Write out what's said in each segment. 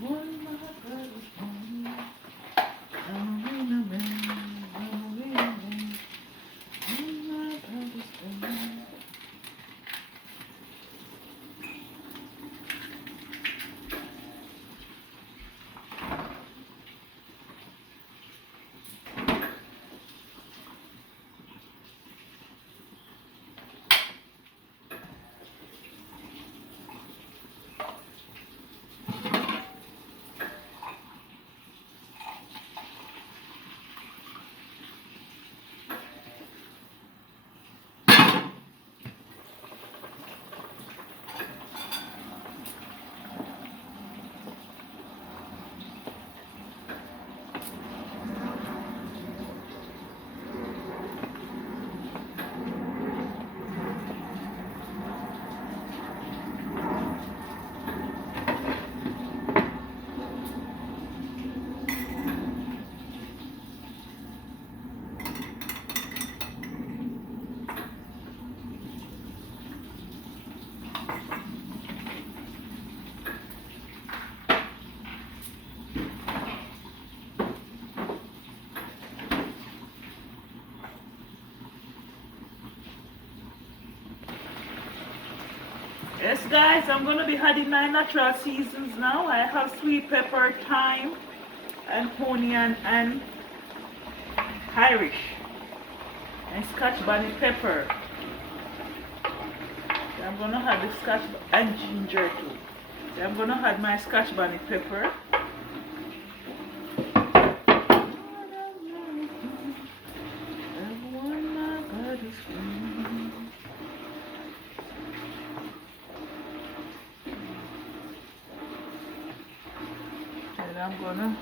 one my God is born. I'm in a man, I'm in a man. One my God is born. Yes, guys, I'm going to be adding my natural seasons now. I have sweet pepper, thyme, and onion, and Irish, and scotch bonnet pepper. I'm going to add the scotch and ginger too. So I'm going to add my scotch bonnet pepper. I'm gonna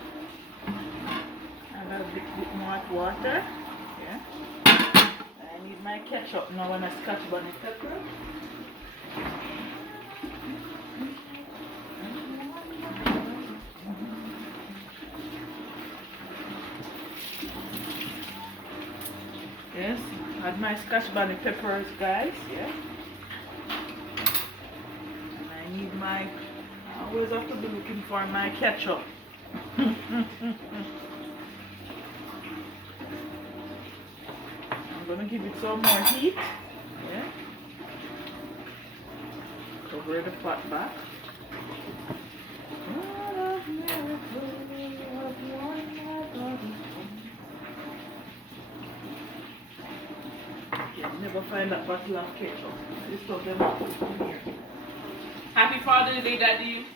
add a bit more water. Yeah. I need my ketchup now and a scotch bonnet pepper. Yes, add my scotch bonnet peppers, guys. Yeah. And I need my. I always have to be looking for my ketchup. I'm gonna give it some more heat. Yeah. Cover the pot back. Yeah, never find that bottle of ketchup. This stuff them up here. Happy Father's Day, Daddy.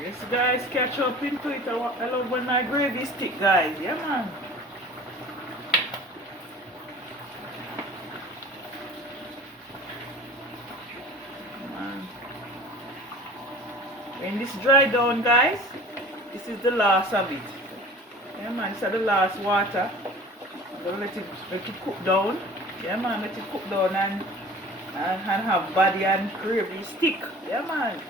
Yes, guys, catch up into it. I love when my gravy stick, guys. Yeah, man. When this dry down, guys, this is the last of it. Yeah, man, this is the last water. I'm gonna let it cook down. Yeah, man, let it cook down and have body and gravy stick. Yeah, man.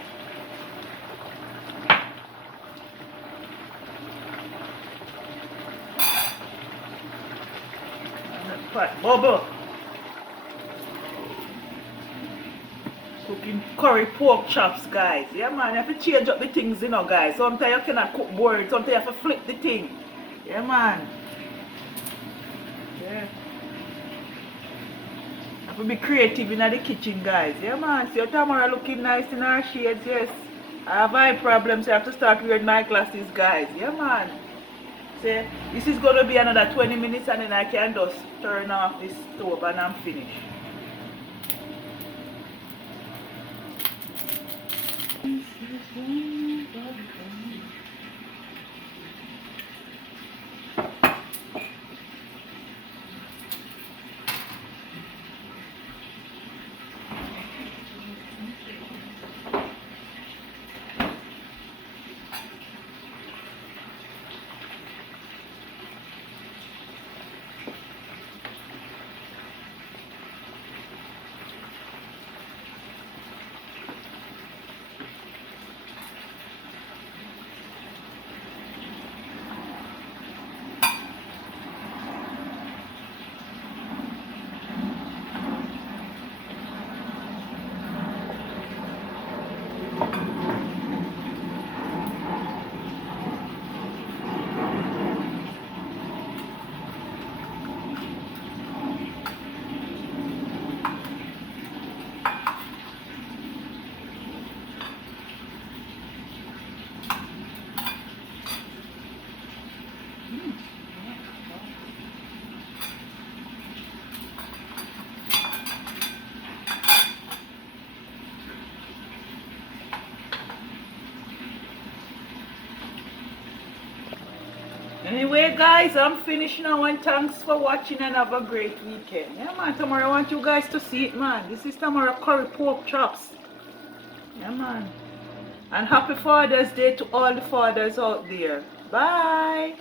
Pot bubble. Cooking curry pork chops, guys. Yeah, man, you have to change up the things, you know, guys. Sometimes you cannot cook boiled, sometimes you have to flip the thing. Yeah, man. Yeah. Have to be creative in the kitchen, guys. Yeah, man. See your Tamara looking nice in her shades, yes. I have eye problems, so I have to start wearing my glasses, guys. Yeah, man. See, this is going to be another 20 minutes and then I can just turn off this stove and I'm finished. Okay, guys, I'm finished now, and thanks for watching and have a great weekend. Yeah, man, tomorrow I want you guys to see it, man. This is tomorrow curry pork chops. Yeah, man. And happy Father's Day to all the fathers out there. Bye.